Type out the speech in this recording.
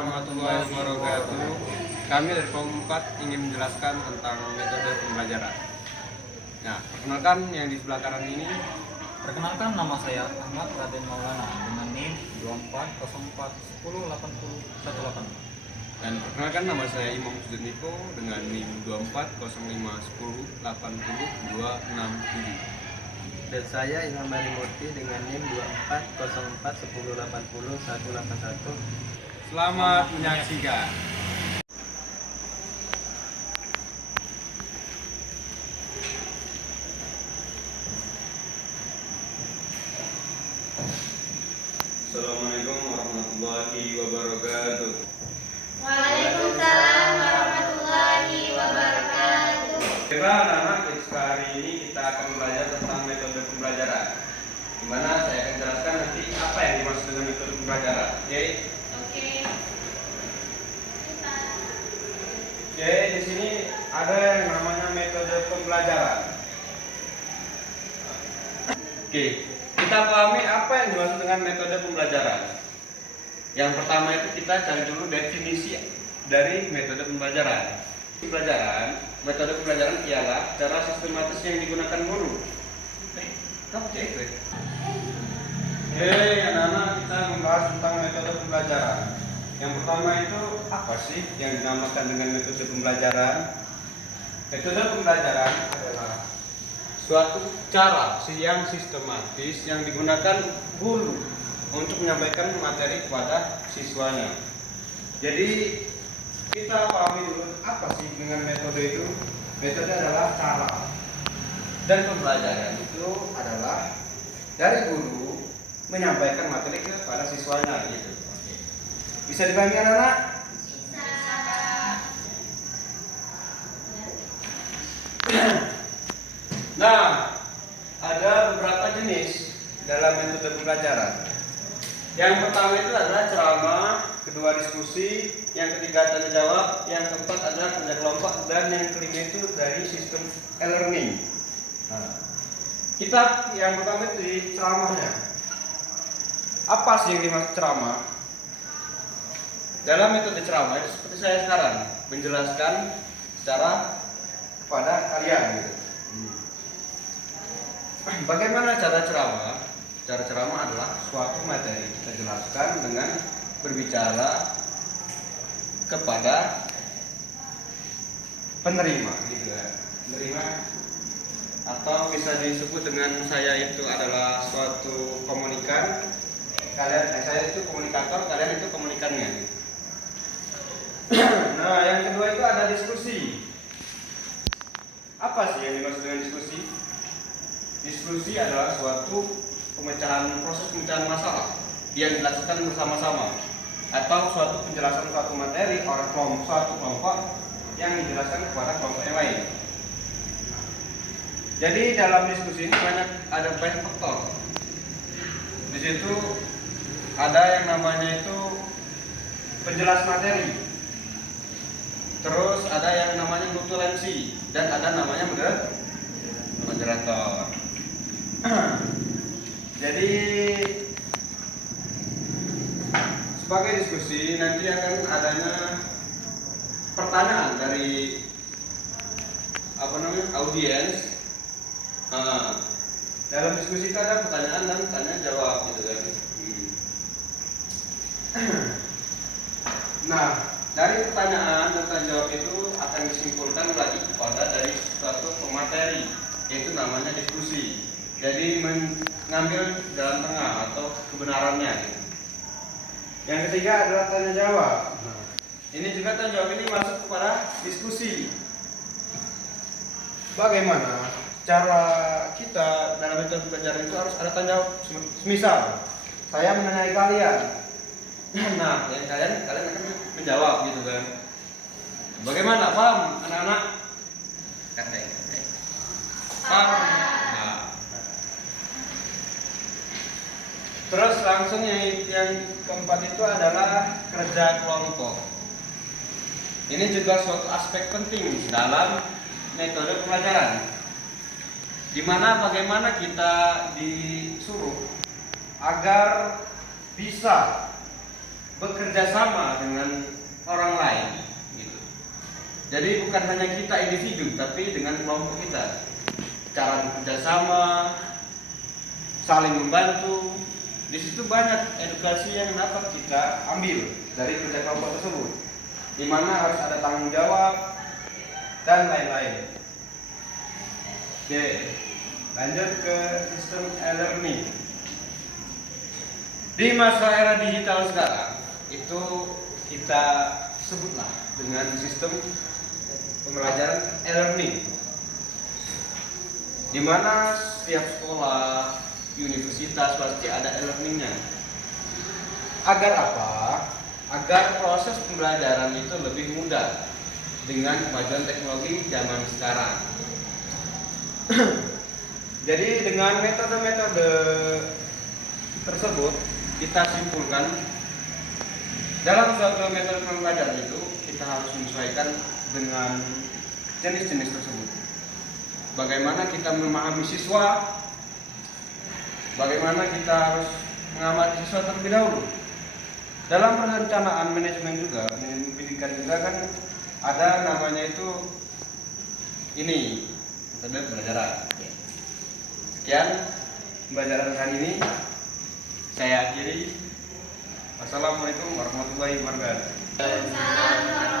warahmatullahi wabarakatuh. Kami dari kelompok 4 ingin menjelaskan tentang metode pembelajaran. Nah, perkenalkan yang di sebelah kanan ini. Perkenalkan, nama saya Ahmad Raden Maulana dengan NIM 2404108018. Dan perkenalkan, nama saya Imam Sudenipo dengan NIM 240510800267. Dan saya Ilham Marimurti dengan NIM 240410800181. Selamat menyaksikan. Assalamualaikum warahmatullahi wabarakatuh. Waalaikumsalam warahmatullahi wabarakatuh. Baiklah anak-anak, hari ini kita akan belajar tentang metode pembelajaran. Di mana saya akan jelaskan nanti apa yang dimaksud dengan metode pembelajaran. Oke? Oke, di sini ada yang namanya metode pembelajaran. Oke, kita pahami apa yang dimaksud dengan metode pembelajaran. Yang pertama itu kita cari dulu definisi dari metode pembelajaran. Metode pembelajaran ialah cara sistematis yang digunakan guru. Kamu cek. Oke, anak-anak, kita membahas tentang metode pembelajaran. Yang pertama itu apa sih yang dinamakan dengan metode pembelajaran? Metode pembelajaran adalah suatu cara yang sistematis yang digunakan guru untuk menyampaikan materi kepada siswanya. Jadi kita pahami dulu apa sih dengan metode itu. Metode adalah cara, dan pembelajaran itu adalah dari guru menyampaikan materi kepada siswanya gitu. Bisa dipahami anak-anak? Nah, ada beberapa jenis dalam metode pembelajaran. Yang pertama itu adalah ceramah, kedua diskusi, yang ketiga tanya jawab, yang keempat adalah kerja kelompok, dan yang kelima itu dari sistem e-learning. Nah, kita yang pertama itu di ceramahnya. Apa sih yang dimaksud ceramah? Dalam metode ceramah itu seperti saya sekarang menjelaskan secara kepada kalian gitu. Bagaimana cara ceramah? Cara ceramah adalah suatu materi kita jelaskan dengan berbicara kepada penerima gitu ya. Penerima, atau bisa disebut dengan saya itu adalah suatu komunikan. Saya itu komunikator, kalian itu komunikannya gitu. Nah, yang kedua itu ada diskusi. Apa sih yang dimaksud dengan diskusi? Diskusi adalah suatu proses pemecahan masalah yang dilakukan bersama-sama, atau suatu penjelasan suatu materi oleh suatu kelompok yang dijelaskan kepada kelompok yang lain. Jadi dalam diskusi ini ada banyak faktor. Di situ ada yang namanya itu penjelas materi, terus ada yang namanya mutualensi, dan ada namanya moderator. Jadi sebagai diskusi nanti akan adanya pertanyaan dari audiens. Dalam diskusi itu ada pertanyaan dan tanya jawab gitu kan. Nah, dari pertanyaan dan tanya jawab itu akan disimpulkan lagi kepada dari suatu pemateri, yaitu namanya diskusi. Jadi mengambil jalan tengah atau kebenarannya gitu. Yang ketiga adalah tanya jawab. Ini juga tanya jawab ini masuk kepada diskusi. Bagaimana cara kita dalam metode pembelajaran itu harus ada tanya jawab. Misal saya menanyai kalian, nah kalian akan menjawab gitu kan. Bagaimana, paham anak-anak? Paham? Terus langsung yang keempat itu adalah kerja kelompok. Ini juga suatu aspek penting dalam metode pembelajaran, di mana bagaimana kita disuruh agar bisa bekerja sama dengan orang lain gitu. Jadi bukan hanya kita individu tapi dengan kelompok kita. Cara bekerja sama, saling membantu. Di situ banyak edukasi yang dapat kita ambil dari kerja kelompok tersebut, di mana harus ada tanggung jawab dan lain-lain. Oke, lanjut ke sistem e-learning. Di masa era digital sekarang, itu kita sebutlah dengan sistem pembelajaran e-learning, di mana setiap sekolah, universitas pasti ada e-learningnya. Agar apa? Agar proses pembelajaran itu lebih mudah dengan kemajuan teknologi zaman sekarang. Jadi dengan metode-metode tersebut kita simpulkan dalam suatu metode pembelajaran itu kita harus menyesuaikan dengan jenis-jenis tersebut. Bagaimana kita memahami siswa, bagaimana kita harus mengamati siswa terlebih dahulu. Dalam perencanaan manajemen juga, pendidikan juga kan ada namanya itu ini metode pembelajaran. Sekian pembelajaran kali ini saya akhiri. Wassalamualaikum warahmatullahi wabarakatuh. Waalaikumsalam warahmatullahi